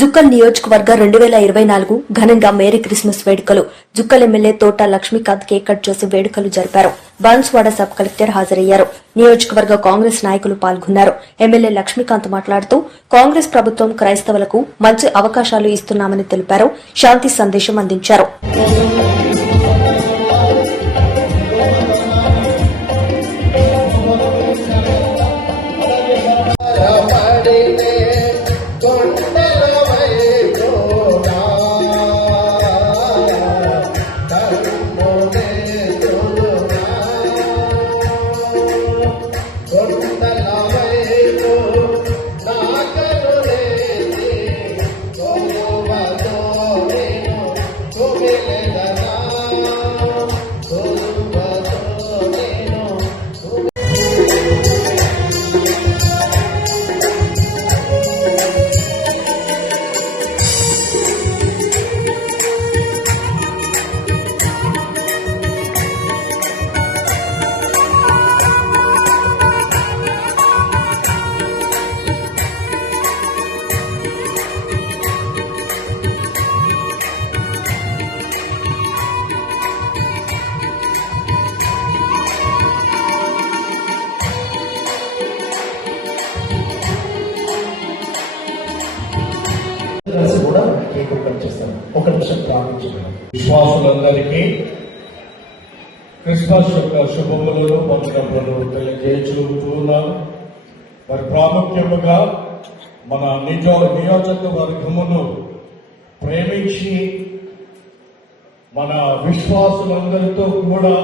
జుక్కల్ నియోజకవర్గ రెండు వేల ఇరవై నాలుగు ఘనంగా మేరీ క్రిస్మస్ వేడుకలు. జుక్కల్ ఎమ్మెల్యే తోట లక్ష్మీకాంత్ కేక్ కట్ చేసి వేడుకలు జరిపారు. బాన్స్వాడ సబ్ కలెక్టర్ హాజరయ్యారు. నియోజకవర్గ కాంగ్రెస్ నాయకులు పాల్గొన్నారు. ఎమ్మెల్యే లక్ష్మీకాంత్ మాట్లాడుతూ కాంగ్రెస్ ప్రభుత్వం క్రైస్తవులకు మంచి అవకాశాలు ఇస్తున్నామని తెలిపారు. శాంతి సందేశం అందించారు. విశ్వాసులందరికీ క్రిస్మస్ యొక్క శుభములను పంపినప్పుడు తెలియజేస్తున్నాను మరి ప్రాముఖ్యముగా మన నిజ నియోజకవర్గమును ప్రేమించి మన విశ్వాసులందరితో కూడా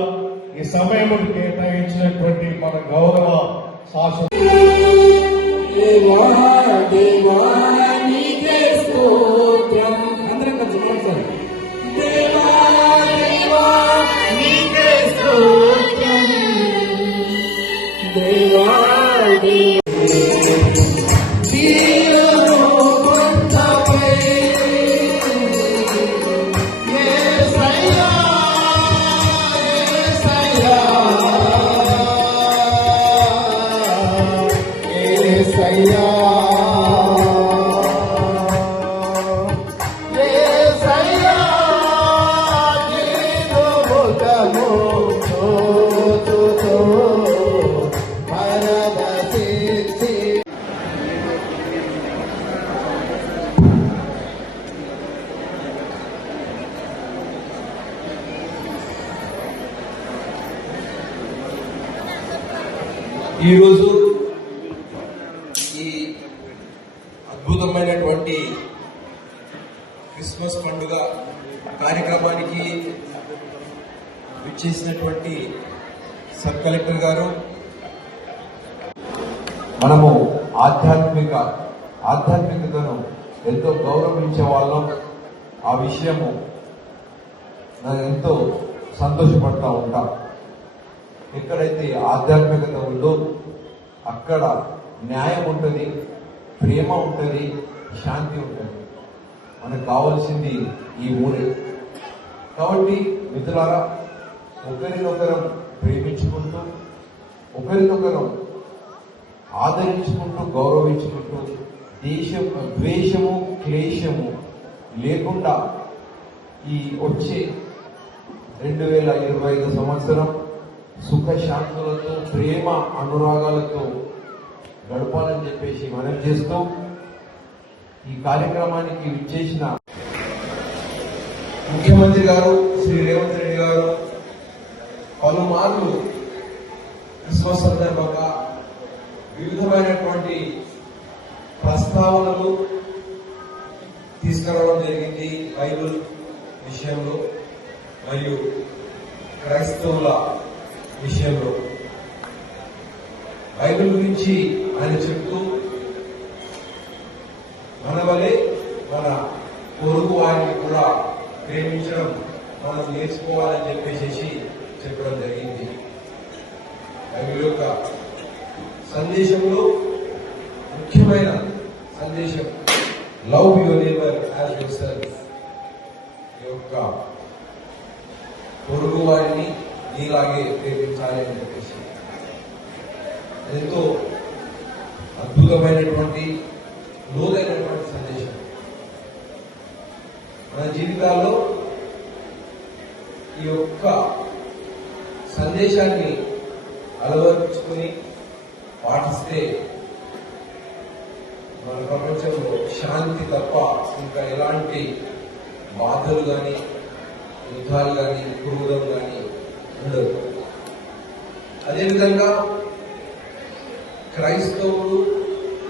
ఈ సమయం కేటాయించినటువంటి మన గౌరవ శాసన worthy. ఈరోజు ఈ అద్భుతమైనటువంటి క్రిస్మస్ పండుగ కార్యక్రమానికి విచ్చేసినటువంటి సబ్ కలెక్టర్ గారు మనము ఆధ్యాత్మిక ఆధ్యాత్మికతను ఎంతో గౌరవించే వాళ్ళం. ఆ విషయము నేను ఎంతో సంతోషపడతా ఉంటాం. ఎక్కడైతే ఆధ్యాత్మికత ఉందో అక్కడ న్యాయం ఉంటుంది ప్రేమ ఉంటుంది శాంతి ఉంటుంది. మనకు కావాల్సింది ఈ ఊరే కాబట్టి మిత్రులారా ఒకరినొకరం ప్రేమించుకుంటూ ఒకరినొకరం ఆదరించుకుంటూ గౌరవించుకుంటూ దేశం ద్వేషము క్లేశము లేకుండా ఈ వచ్చే రెండు వేల ఇరవై ఐదు సంవత్సరం సుఖశాంతులతో ప్రేమ అనురాగాలతో గడపాలని చెప్పేసి మనం చేస్తూ ఈ కార్యక్రమానికి విచ్చేసిన ముఖ్యమంత్రి గారు శ్రీ రేవంత్ రెడ్డి గారు పలుమార్లు క్రిస్మస్ సందర్భంగా వివిధమైనటువంటి ప్రస్తావనలు తీసుకురావడం జరిగింది బైబుల్ విషయంలో. మరియు క్రైస్తవుల విషయంలో బైబిల్ గురించి ఆయన చెప్తూ మన వలె మన పొరుగు వారిని కూడా ప్రేమించడం మనం నేర్చుకోవాలని చెప్పేసి చెప్పడం జరిగింది. బైబిల్ యొక్క సందేశంలో ముఖ్యమైన సందేశం love your neighbour as yourself యొక్క పొరుగు వారిని నీలాగే ప్రేమించాలి అని చెప్పేసి. ఎంతో అద్భుతమైనటువంటి లోతైనటువంటి సందేశం. మన జీవితాల్లో ఈ యొక్క సందేశాన్ని అలవర్చుకుని పాటిస్తే మన ప్రపంచంలో శాంతి తప్ప ఇంకా ఎలాంటి బాధలు కానీ యుద్ధాలు కానీ క్రోధం కానీ ఉండదు. అదేవిధంగా క్రైస్తవులు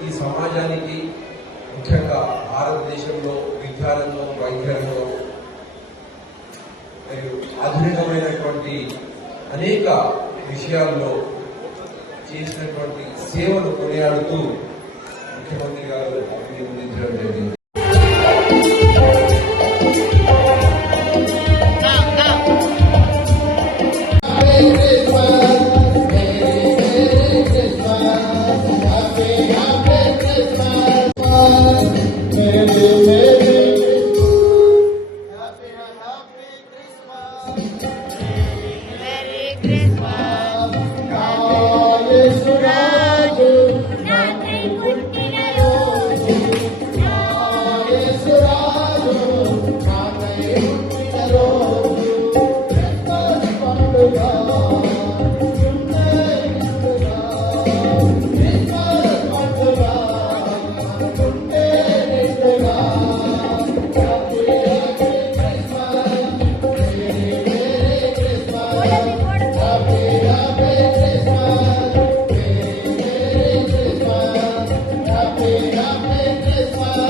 ఈ సమాజానికి ముఖ్యంగా భారతదేశంలో విద్యారంగం వైద్యంలో మరియు ఆధునికమైనటువంటి అనేక విషయాల్లో చేసినటువంటి సేవను కొనియాడుతూ ముఖ్యమంత్రి గారు అభినందించడం జరిగింది. Lord.